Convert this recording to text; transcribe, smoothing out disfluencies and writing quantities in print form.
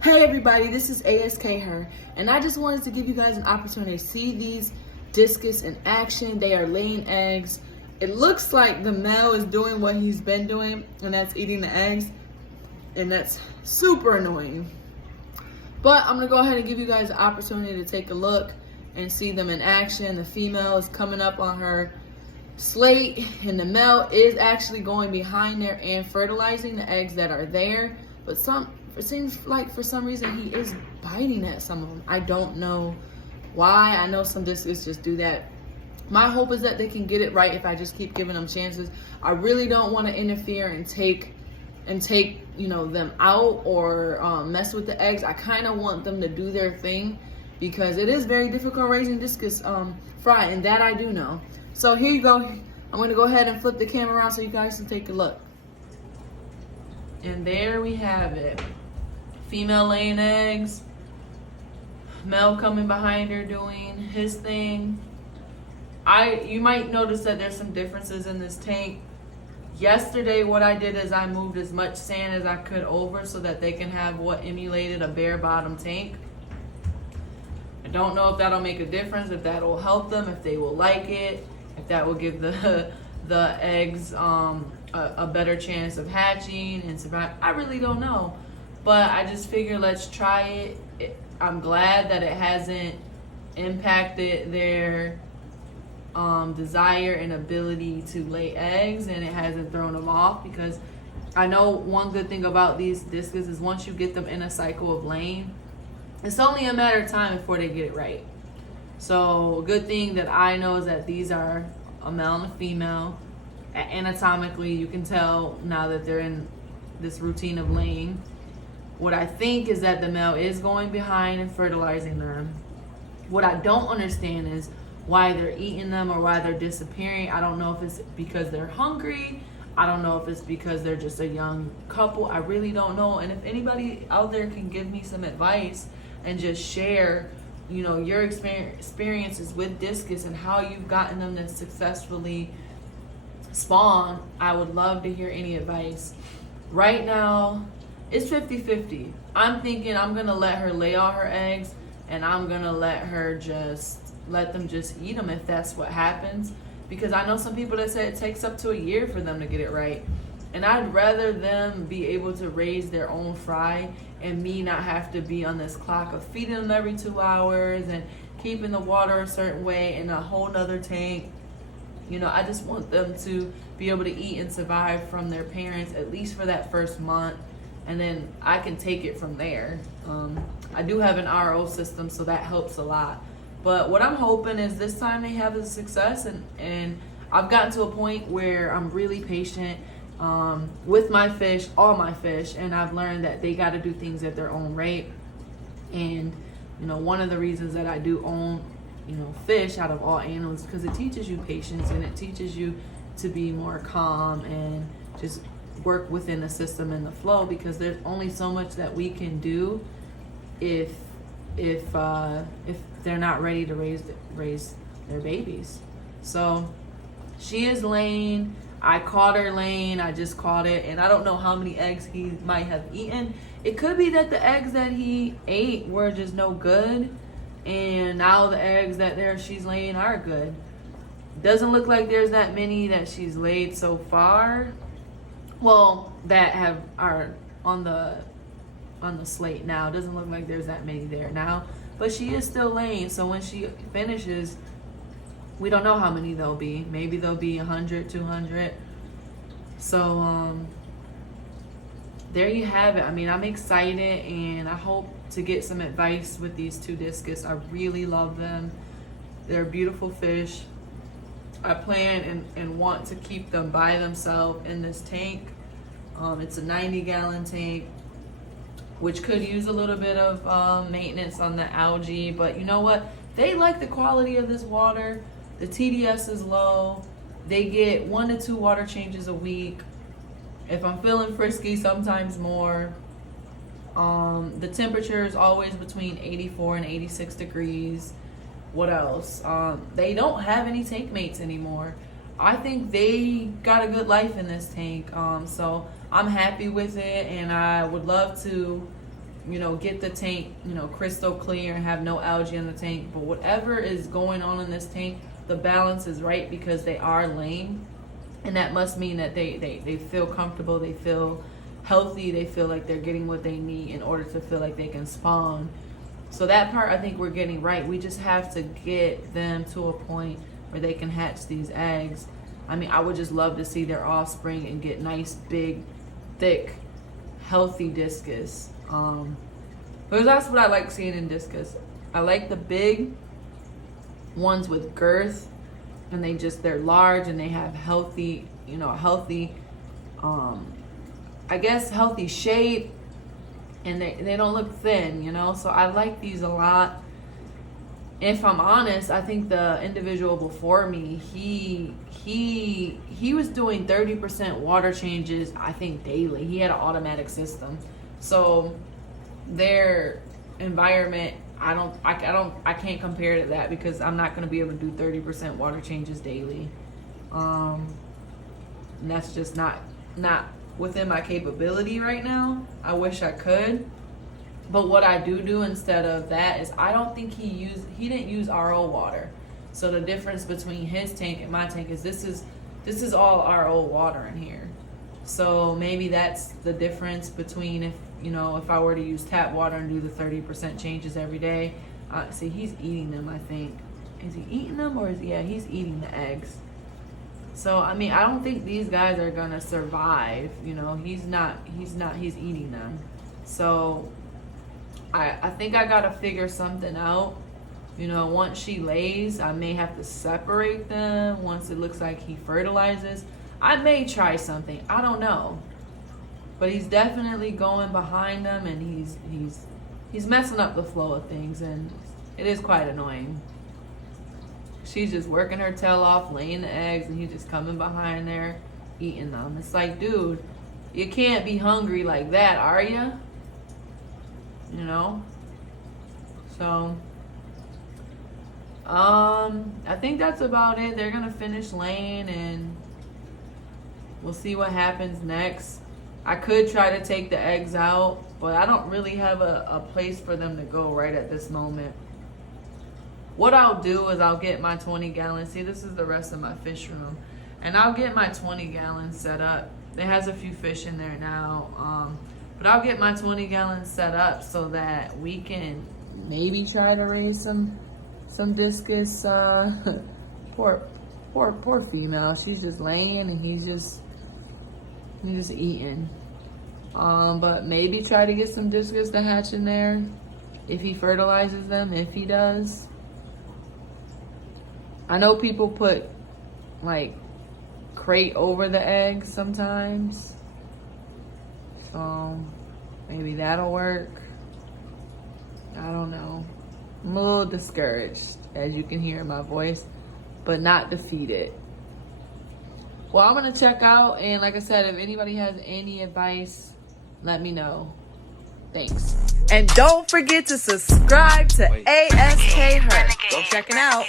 Hey everybody, this is ASK Her, and I just wanted to give you guys an opportunity to see these discus in action. They are laying eggs. It looks like the male is doing what he's been doing, and that's eating the eggs, and that's super annoying. But I'm gonna go ahead and give you guys an opportunity to take a look and see them in action. The female is coming up on her slate, and the male is actually going behind there and fertilizing the eggs that are there. But it seems like for some reason he is biting at some of them. I don't know why. I know some discus just do that. My hope is that they can get it right if I just keep giving them chances. I really don't want to interfere and take them out or mess with the eggs. I kind of want them to do their thing because it is very difficult raising discus fry, and that I do know. So here you go. I'm going to go ahead and flip the camera around so you guys can take a look. And there we have it. Female laying eggs, male coming behind her doing his thing. You might notice that there's some differences in this tank. Yesterday what I did is I moved as much sand as I could over so that they can have what emulated a bare bottom tank. I don't know if that'll make a difference, if that'll help them, if they will like it, if that will give the eggs a better chance of hatching and survive. I really don't know. But I just figured let's try it. I'm glad that it hasn't impacted their desire and ability to lay eggs, and it hasn't thrown them off, because I know one good thing about these discus is once you get them in a cycle of laying, it's only a matter of time before they get it right. So a good thing that I know is that these are a male and a female. Anatomically, you can tell now that they're in this routine of laying. What I think is that the male is going behind and fertilizing them. What I don't understand is why they're eating them or why they're disappearing. I don't know if it's because they're hungry. I don't know if it's because they're just a young couple. I really don't know. And if anybody out there can give me some advice and just share, your experiences with discus and how you've gotten them to successfully spawn, I would love to hear any advice. Right now, it's 50-50. I'm thinking I'm gonna let her lay all her eggs, and I'm gonna let them just eat them if that's what happens. Because I know some people that say it takes up to a year for them to get it right. And I'd rather them be able to raise their own fry and me not have to be on this clock of feeding them every 2 hours and keeping the water a certain way in a whole nother tank. I just want them to be able to eat and survive from their parents, at least for that first month. And then I can take it from there. I do have an RO system, so that helps a lot. But what I'm hoping is this time they have a success, and I've gotten to a point where I'm really patient with my fish, all my fish, and I've learned that they got to do things at their own rate. And one of the reasons that I do own fish out of all animals, because it teaches you patience and it teaches you to be more calm and just work within the system and the flow, because there's only so much that we can do if they're not ready to raise their babies. So she is laying. I caught her laying. I just caught it, and I don't know how many eggs he might have eaten. It could be that the eggs that he ate were just no good, and now the eggs that she's laying are good. Doesn't look like there's that many that she's laid so far. Well, that are on the slate now. Doesn't look like there's that many there now, but she is still laying. So when she finishes, we don't know how many there'll be. Maybe there'll be 100, 200. So there you have it. I mean, I'm excited, and I hope to get some advice with these two discus. I really love them. They're beautiful fish. I plan and want to keep them by themselves in this tank. It's a 90-gallon tank, which could use a little bit of maintenance on the algae. But you know what? They like the quality of this water. The TDS is low. They get 1 to 2 water changes a week. If I'm feeling frisky, sometimes more. The temperature is always between 84 and 86 degrees. What else? They don't have any tank mates anymore. I think they got a good life in this tank. So I'm happy with it, and I would love to, you know, get the tank, you know, crystal clear and have no algae in the tank. But whatever is going on in this tank, the balance is right because they are laying. And that must mean that they feel comfortable, they feel healthy, they feel like they're getting what they need in order to feel like they can spawn. So that part I think we're getting right. We just have to get them to a point where they can hatch these eggs. I mean, I would just love to see their offspring and get nice, big, thick, healthy discus. But that's what I like seeing in discus. I like the big ones with girth, and they're large and they have healthy, you know, healthy, I guess healthy shape, and they don't look thin, you know. So I like these a lot. If I'm honest, I think the individual before me, he was doing 30% water changes, I think daily. He had an automatic system. So their environment, I can't compare to that because I'm not going to be able to do 30% water changes daily. And that's just not within my capability right now. I wish I could. But what I do instead of that is I don't think he didn't use RO water. So the difference between his tank and my tank is this is all RO water in here. So maybe that's the difference between if I were to use tap water and do the 30% changes every day. See, he's eating them, I think. Is he eating them or he's eating the eggs. So I mean, I don't think these guys are gonna survive. You know, he's eating them. So I think I gotta figure something out. You know, once she lays, I may have to separate them. Once it looks like he fertilizes, I may try something. I don't know. But he's definitely going behind them, and he's messing up the flow of things, and it is quite annoying. She's just working her tail off, laying the eggs, and he's just coming behind there, eating them. It's like, dude, you can't be hungry like that, are you? You know? So, I think that's about it. They're gonna finish laying, and we'll see what happens next. I could try to take the eggs out, but I don't really have a place for them to go right at this moment. What I'll do is I'll get my 20 gallons. See, this is the rest of my fish room. And I'll get my 20 gallons set up. It has a few fish in there now. But I'll get my 20 gallons set up so that we can maybe try to raise some discus. Poor female. She's just laying and he's just eating. But maybe try to get some discus to hatch in there if he fertilizes them, if he does. I know people put like crate over the eggs sometimes. So maybe that'll work. I don't know. I'm a little discouraged, as you can hear in my voice, but not defeated. Well, I'm gonna check out, and like I said, if anybody has any advice, let me know. Thanks. And don't forget to subscribe to ASK Her. Go check it out.